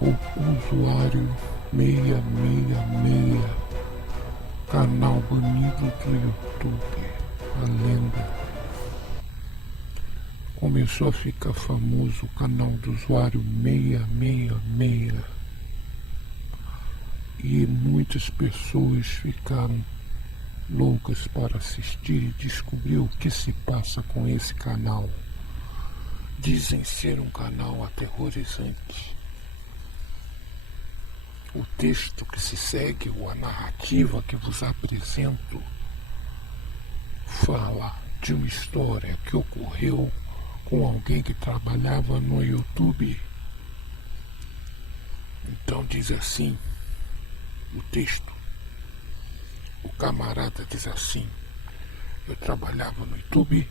O usuário 666, canal banido do YouTube, a lenda. Começou a ficar famoso o canal do usuário 666 e muitas pessoas ficaram loucas para assistir e descobrir o que se passa com esse canal. Dizem ser um canal aterrorizante. O texto que se segue, ou a narrativa que vos apresento, fala de uma história que ocorreu com alguém que trabalhava no YouTube. Então diz assim, o texto. O camarada diz assim: eu trabalhava no YouTube,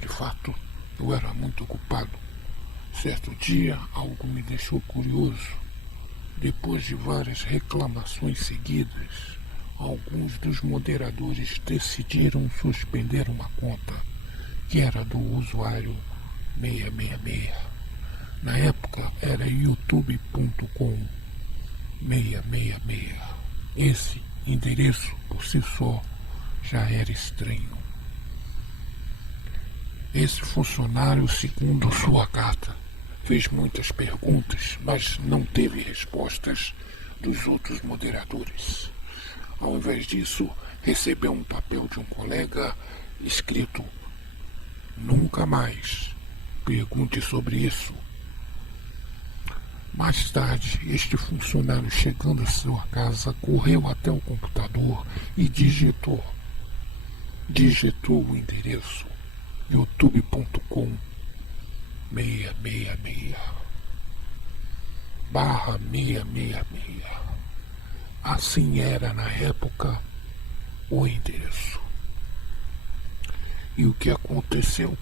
de fato, eu era muito ocupado. Certo dia, algo me deixou curioso. Depois de várias reclamações seguidas, alguns dos moderadores decidiram suspender uma conta, que era do usuário 666. Na época era youtube.com/666. Esse endereço, por si só, já era estranho. Esse funcionário, segundo sua carta, fez muitas perguntas, mas não teve respostas dos outros moderadores. Ao invés disso, recebeu um papel de um colega escrito: nunca mais pergunte sobre isso. Mais tarde, este funcionário, chegando à sua casa, correu até o computador e digitou o endereço youtube.com/666. Assim era na época o endereço. E o que aconteceu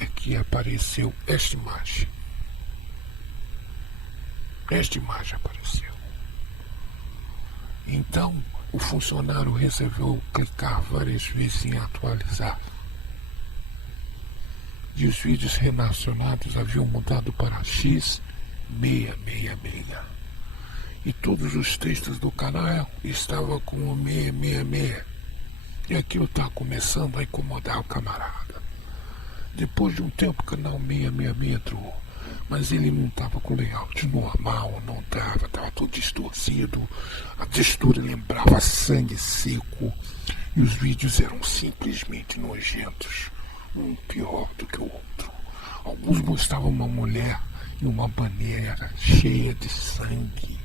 é que apareceu esta imagem. Esta imagem apareceu. Então, o funcionário resolveu clicar várias vezes em atualizar. E os vídeos relacionados haviam mudado para X666. E todos os textos do canal estavam com o 666. E aquilo está começando a incomodar o camarada. Depois de um tempo, o canal 666 entrou. Mas ele não estava com layout normal, não estava todo distorcido. A textura lembrava sangue seco. E os vídeos eram simplesmente nojentos. Um pior do que o outro. Alguns mostravam uma mulher em uma banheira cheia de sangue,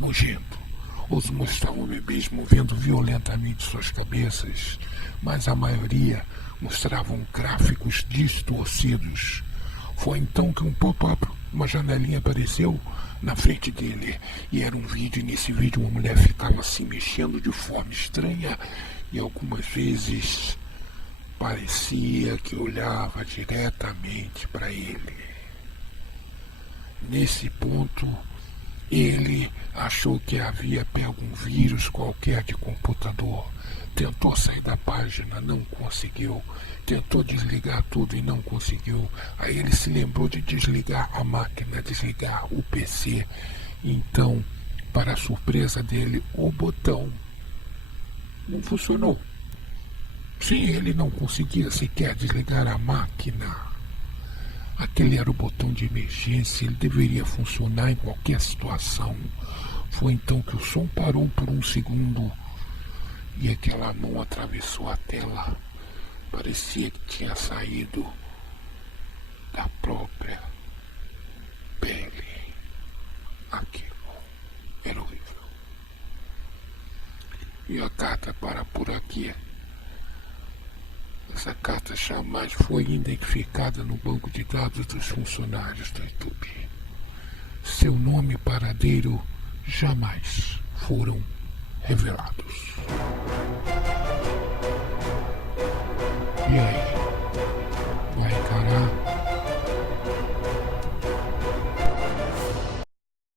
nojento. Outros mostravam bebês movendo violentamente suas cabeças, mas a maioria mostravam gráficos distorcidos. Foi então que um pop-up, uma janelinha, apareceu na frente dele. E era um vídeo, e nesse vídeo uma mulher ficava se mexendo de forma estranha e algumas vezes parecia que olhava diretamente para ele. Nesse ponto, ele achou que havia pego um vírus qualquer de computador. Tentou sair da página, não conseguiu. Tentou desligar tudo e não conseguiu. Aí ele se lembrou de desligar a máquina, desligar o PC. Então, para a surpresa dele, o botão não funcionou. Sim, ele não conseguia sequer desligar a máquina. Aquele era o botão de emergência, ele deveria funcionar em qualquer situação. Foi então que o som parou por um segundo e aquela mão atravessou a tela. Parecia que tinha saído da própria pele. Aquilo era horrível. E a carta para por aqui. Essa carta jamais foi identificada no banco de dados dos funcionários do YouTube. Seu nome e paradeiro jamais foram revelados. E aí?